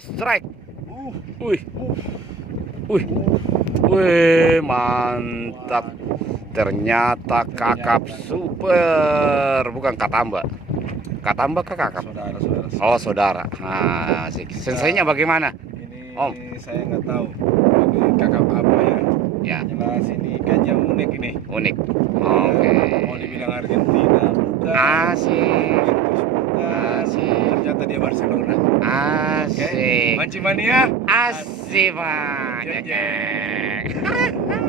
strike. Wih. Wih. Wih, mantap. Ternyata kakap super, bukan katamba. Katamba ke kakap. Saudara. Oh, saudara. Nah, sensasinya bagaimana? Ini Om. saya nggak tahu ini kakap apa ya. Ya, Jelas ini ikannya unik ini. unik. Oke. Mau dibilang Argentina bukan. Asik. Juventus bukan. Asik. Ternyata dia Barcelona. Asik. Mancing mania. Asik, Pak. Jeng, Jeng, jeng.